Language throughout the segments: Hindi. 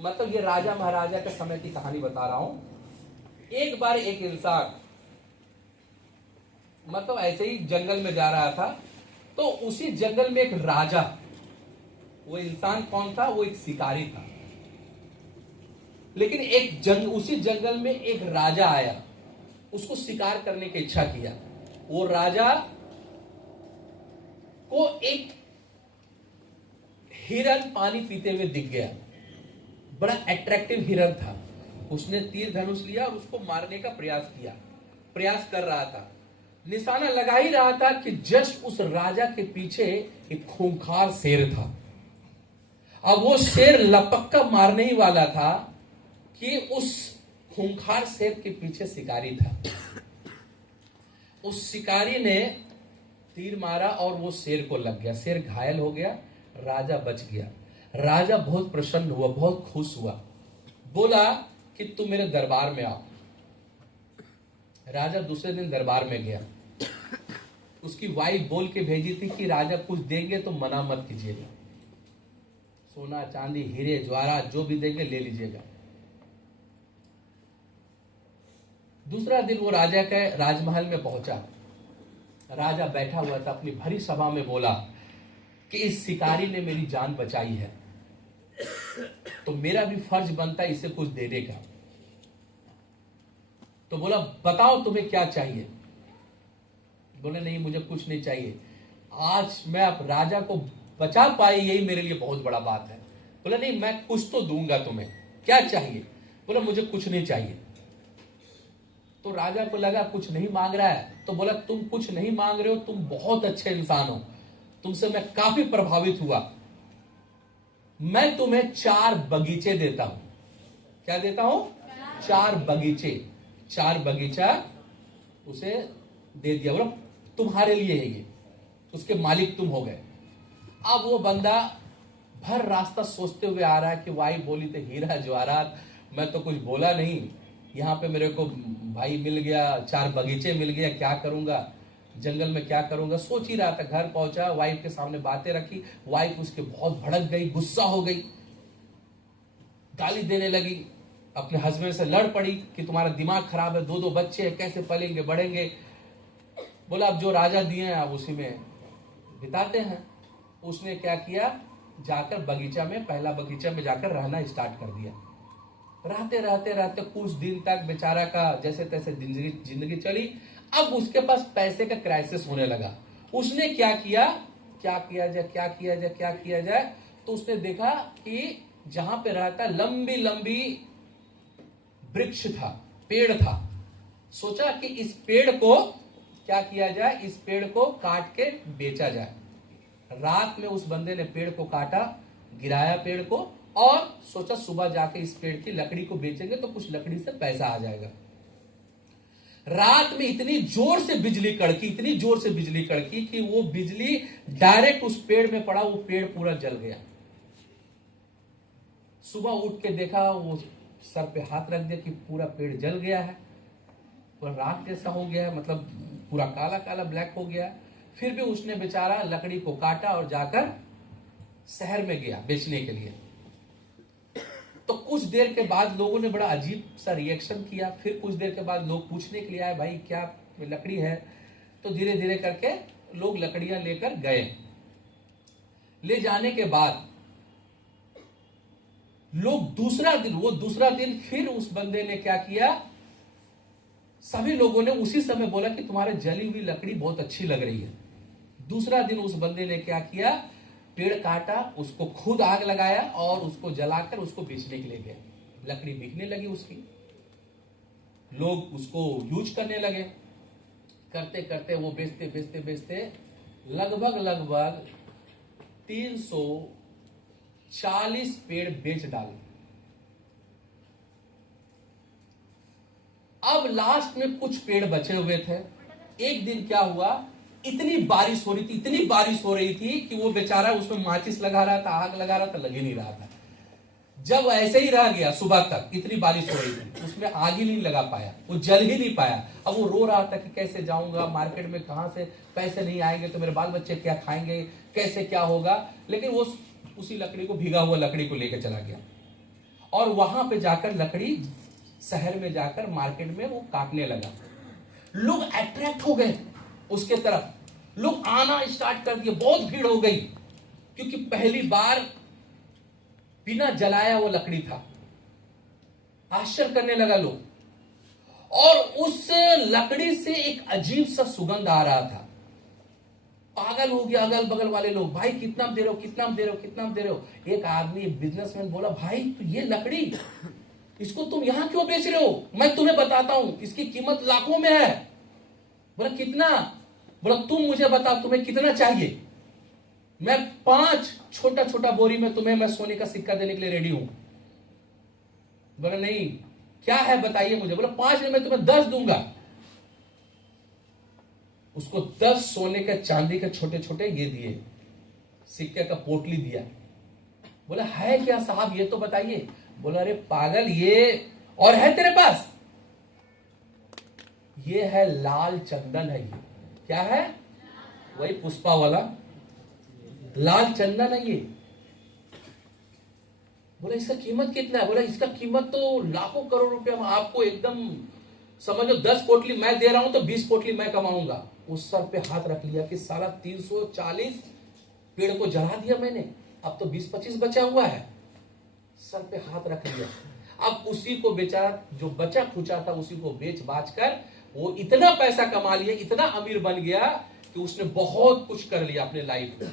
मतलब ये राजा महाराजा के समय की कहानी बता रहा हूं। एक बार एक इंसान मतलब ऐसे ही जंगल में जा रहा था, तो उसी जंगल में एक राजा, वो इंसान कौन था? वो एक शिकारी था। लेकिन उसी जंगल में एक राजा आया, उसको शिकार करने की इच्छा किया। वो राजा को एक हिरन पानी पीते हुए दिख गया, बड़ा अट्रैक्टिव हिरन था। उसने तीर धनुष लिया और उसको मारने का प्रयास कर रहा था, निशाना लगा ही रहा था कि जस्ट उस राजा के पीछे एक खूंखार शेर था। अब वो शेर लपक कर मारने ही वाला था कि उस खूंखार शेर के पीछे शिकारी था। उस शिकारी ने तीर मारा और वो शेर को लग गया, शेर घायल हो गया, राजा बच गया। राजा बहुत प्रसन्न हुआ, बहुत खुश हुआ, बोला कि तुम मेरे दरबार में आओ। राजा दूसरे दिन दरबार में गया। उसकी वाइफ बोल के भेजी थी कि राजा कुछ देंगे तो मना मत कीजिएगा, सोना चांदी हीरे ज्वारा जो भी देंगे ले लीजिएगा। दूसरा दिन वो राजा के राजमहल में पहुंचा। राजा बैठा हुआ था, अपनी भरी सभा में बोला कि इस शिकारी ने मेरी जान बचाई है, तो मेरा भी फर्ज बनता है इसे कुछ देने का। तो बोला बताओ तुम्हें क्या चाहिए? बोले नहीं मुझे कुछ नहीं चाहिए, आज मैं आप राजा को बचा पाई यही मेरे लिए बहुत बड़ा बात है। बोला नहीं मैं कुछ तो दूंगा तुम्हें, क्या चाहिए? बोला मुझे कुछ नहीं चाहिए। तो राजा को लगा कुछ नहीं मांग रहा है, तो बोला तुम कुछ नहीं मांग रहे हो, तुम बहुत अच्छे इंसान हो, तुमसे मैं काफी प्रभावित हुआ, मैं तुम्हें 4 बगीचे देता हूं। क्या देता हूं? 4 बगीचे। 4 बगीचा उसे दे दिया, बोला तुम्हारे लिए है ये, उसके मालिक तुम हो गए। अब वो बंदा भर रास्ता सोचते हुए आ रहा है कि वाई बोली तो हीरा ज्वारात, मैं तो कुछ बोला नहीं, यहाँ पे मेरे को भाई मिल गया, 4 बगीचे मिल गया, क्या करूंगा, जंगल में क्या करूंगा, सोच ही रहा था। घर पहुंचा, वाइफ के सामने बातें रखी, वाइफ उसके बहुत भड़क गई, गुस्सा हो गई, गाली देने लगी, अपने हस्बैंड से लड़ पड़ी कि तुम्हारा दिमाग खराब है, 2 बच्चे हैं, कैसे पलेंगे बढ़ेंगे। बोला अब जो राजा दिए हैं आप उसी में बिताते हैं। उसने क्या किया, जाकर बगीचा में, पहला बगीचा में जाकर रहना स्टार्ट कर दिया। रहते रहते रहते कुछ दिन तक बेचारा का जैसे तैसे जिंदगी चली। अब उसके पास पैसे का क्राइसिस होने लगा। उसने क्या किया, क्या किया जाए, तो उसने देखा कि जहां पे रहता लंबी लंबी वृक्ष था, पेड़ था। सोचा कि इस पेड़ को क्या किया जाए, इस पेड़ को काट के बेचा जाए। रात में उस बंदे ने पेड़ को काटा, गिराया पेड़ को, और सोचा सुबह जाके इस पेड़ की लकड़ी को बेचेंगे तो कुछ लकड़ी से पैसा आ जाएगा। रात में इतनी जोर से बिजली कड़की कि वो बिजली डायरेक्ट उस पेड़ में पड़ा, वो पेड़ पूरा जल गया। सुबह उठ के देखा, वो सर पे हाथ रख दिया कि पूरा पेड़ जल गया है, पूरा रात जैसा हो गया है, मतलब पूरा काला काला ब्लैक हो गया। फिर भी उसने बेचारा लकड़ी को काटा और जाकर शहर में गया बेचने के लिए। तो कुछ देर के बाद लोगों ने बड़ा अजीब सा रिएक्शन किया। फिर कुछ देर के बाद लोग पूछने के लिए आए, भाई क्या लकड़ी है? तो धीरे धीरे करके लोग लकड़ियां लेकर गए। ले जाने के बाद लोग दूसरा दिन फिर उस बंदे ने क्या किया, सभी लोगों ने उसी समय बोला कि तुम्हारे जली हुई लकड़ी बहुत अच्छी लग रही है। दूसरा दिन उस बंदे ने क्या किया, पेड़ काटा, उसको खुद आग लगाया और उसको जलाकर उसको बेचने के लिए गया। लकड़ी बिकने लगी उसकी, लोग उसको यूज करने लगे। करते करते वो बेचते लगभग 340 पेड़ बेच डाले। अब लास्ट में कुछ पेड़ बचे हुए थे। एक दिन क्या हुआ, इतनी बारिश हो रही थी कि वो बेचारा उसमें माचिस लगा रहा था, आग लगा रहा था, लग ही नहीं रहा था। जब ऐसे ही रह गया सुबह तक, इतनी बारिश हो रही थी, उसमें आग ही नहीं लगा पाया, वो जल ही नहीं पाया। अब वो रो रहा था कि कैसे जाऊंगा मार्केट में, कहां से पैसे नहीं आएंगे तो मेरे बाल बच्चे क्या खाएंगे, कैसे क्या होगा। लेकिन वो उसी लकड़ी को, भीगा हुआ लकड़ी को लेकर चला गया। और वहां पे जाकर लकड़ी शहर में जाकर मार्केट में वो काटने लगा। लोग अट्रैक्ट हो गए उसके तरफ, लोग आना स्टार्ट कर दिए, बहुत भीड़ हो गई, क्योंकि पहली बार बिना जलाया वो लकड़ी था। आश्चर्य करने लगा लोग, और उस लकड़ी से एक अजीब सा सुगंध आ रहा था। पागल हो गया अगल बगल वाले लोग, भाई कितना दे रहे हो, कितना दे रहे हो, कितना दे रहे हो। एक आदमी, एक बिजनेसमैन बोला, भाई तो ये लकड़ी, इसको तुम यहां क्यों बेच रहे हो? मैं तुम्हें बताता हूं, इसकी कीमत लाखों में है। बोला कितना? बोला तुम मुझे बताओ तुम्हें कितना चाहिए, मैं 5 छोटा छोटा बोरी में तुम्हें मैं सोने का सिक्का देने के लिए रेडी हूं। बोला नहीं, क्या है बताइए मुझे। बोला 5 में मैं तुम्हें 10 दूंगा। उसको 10 सोने के चांदी के छोटे छोटे ये दिए, सिक्के का पोटली दिया। बोला है क्या साहब ये तो बताइए। बोला अरे पागल, ये और है तेरे पास? ये है लाल चंदन है। ये क्या है? वही पुष्पा वाला लाल चंदन है ये। बोला इसका कीमत कितना है? बोला इसका कीमत तो लाखों करोड़ रुपया, आपको एकदम समझो 10 पोटली मैं दे रहा हूं तो 20 पोटली मैं कमाऊंगा। उस सर पे हाथ रख लिया कि सारा 340 पेड़ को जला दिया मैंने, अब तो 20-25 बचा हुआ है। सर पे हाथ रख लिया। अब उसी को बेचारा जो बचा खुचा था उसी को बेच बाच कर वो इतना पैसा कमा लिया, इतना अमीर बन गया कि उसने बहुत कुछ कर लिया अपने लाइफ में।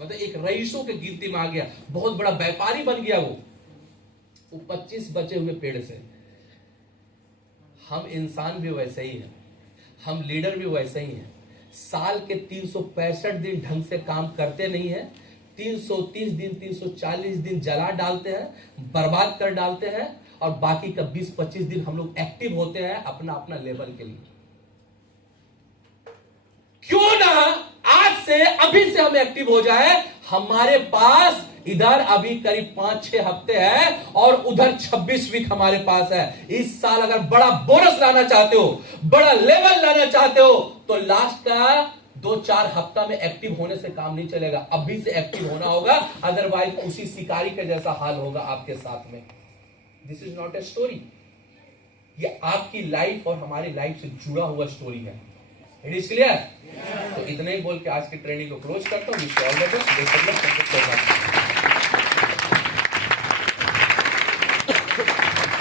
मतलब एक रईसों के गिनती में आ गया, बहुत बड़ा व्यापारी बन गया वो 25 बचे हुए पेड़ से। हम इंसान भी वैसे ही हैं, हम लीडर भी वैसे ही हैं। साल के 365 दिन ढंग से काम करते नहीं हैं, 330 दिन 340 दिन जला डालते हैं, बर्बाद कर डालते हैं, और बाकी का 20-25 दिन हम लोग एक्टिव होते हैं अपना अपना लेवल के लिए। क्यों ना आज से अभी से हम एक्टिव हो जाए। हमारे पास इधर अभी करीब 5-6 हफ्ते है और उधर 26 वीक हमारे पास है। इस साल अगर बड़ा बोनस लाना चाहते हो, बड़ा लेवल लाना चाहते हो, तो लास्ट का 2-4 हफ्ता में एक्टिव होने से काम नहीं चलेगा, अभी से एक्टिव होना होगा, अदरवाइज उसी शिकारी के जैसा हाल होगा आपके साथ में। This is not a story, ये आपकी लाइफ और हमारी लाइफ से जुड़ा हुआ स्टोरी है। It is clear? तो इतना ही बोल के आज की ट्रेनिंग को क्लोज करता हूं।